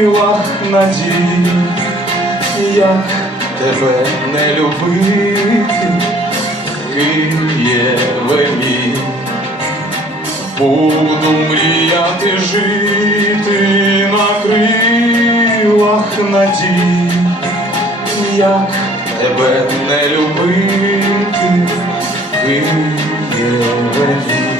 крилах надій, як тебе не любити, Києве мій. Буду мріяти жити на крилах надій, як тебе не любити, Києве мій.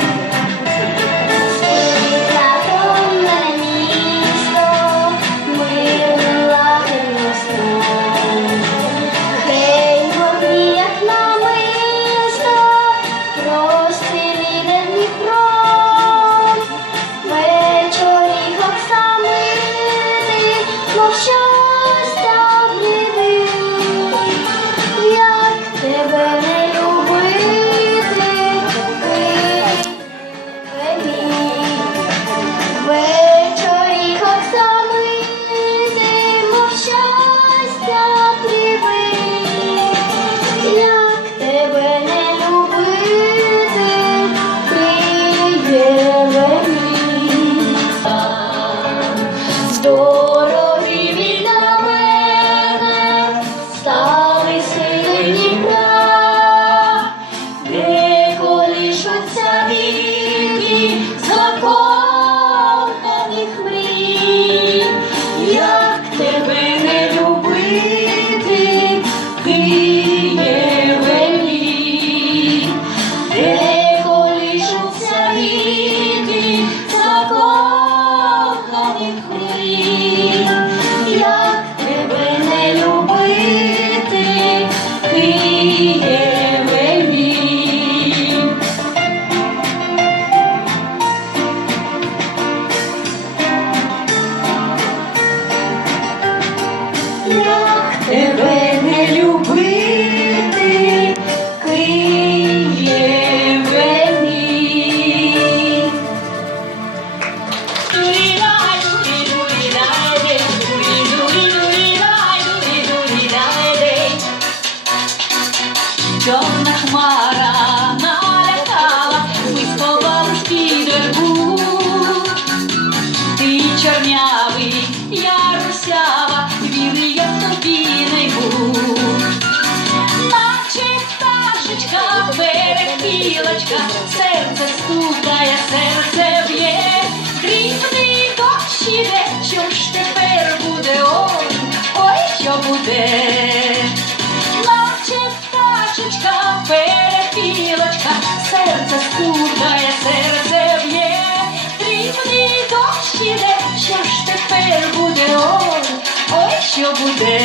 Буде. Наче пташечка, перепілочка, серце стукає, серце б'є, дрібний дощ іде, що ж тепер буде, ой, ой, що буде.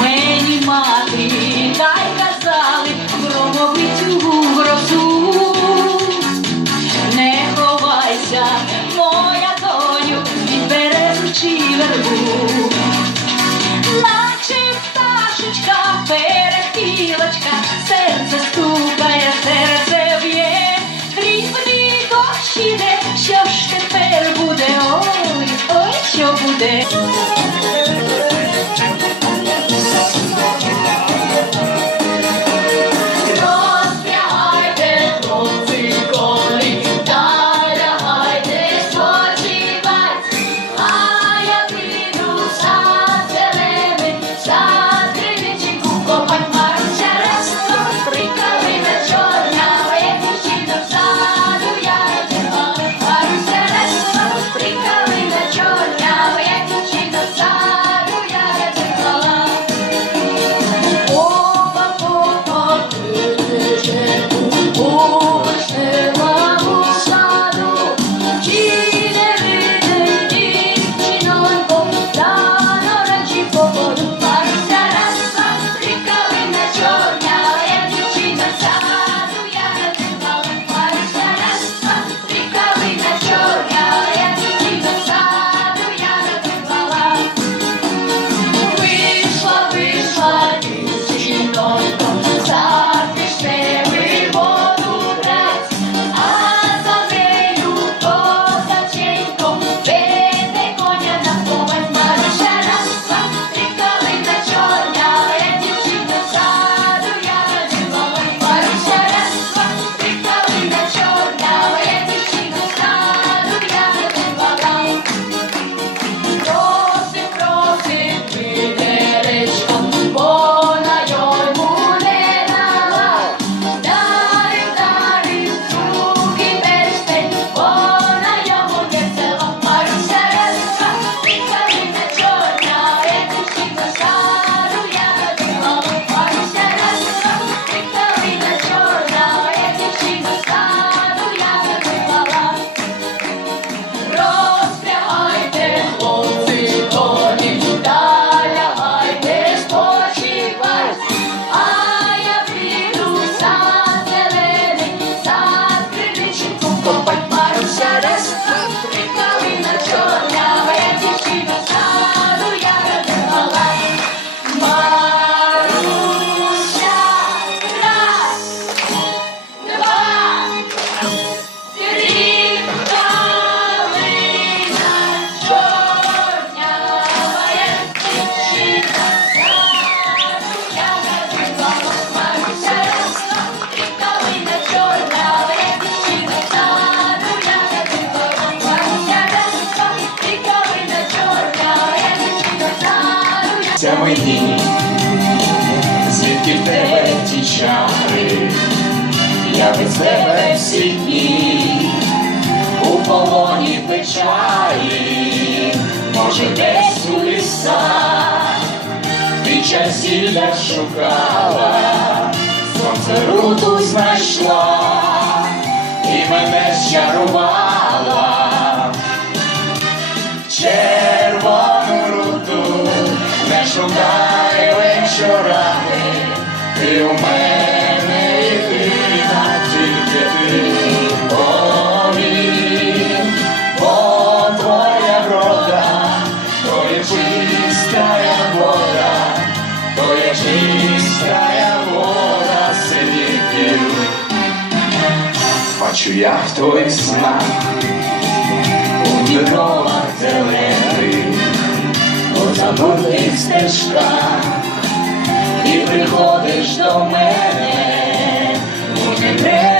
Мені мати дай казали громовицю грозу. Не ховайся, моя доню, від березу чи вербу. Наче пташечка, перепілочка, серце стукає, серце б'є, різні дощ іде, що ж тепер буде, ой, ой, що буде. Мені, звідки в тебе ті чари, я без тебе всі дні, у полоні печалі, може десь у лісах, ти часілля шукала, сонце руту знайшла, і мене щарувала шукай вечорами, ти у мене єдина, тільки ти повір, бо твоя врода, то є чистая вода, то є чистая вода синів. Бачу я в твоїх снах стежках, і приходиш до мене. У мене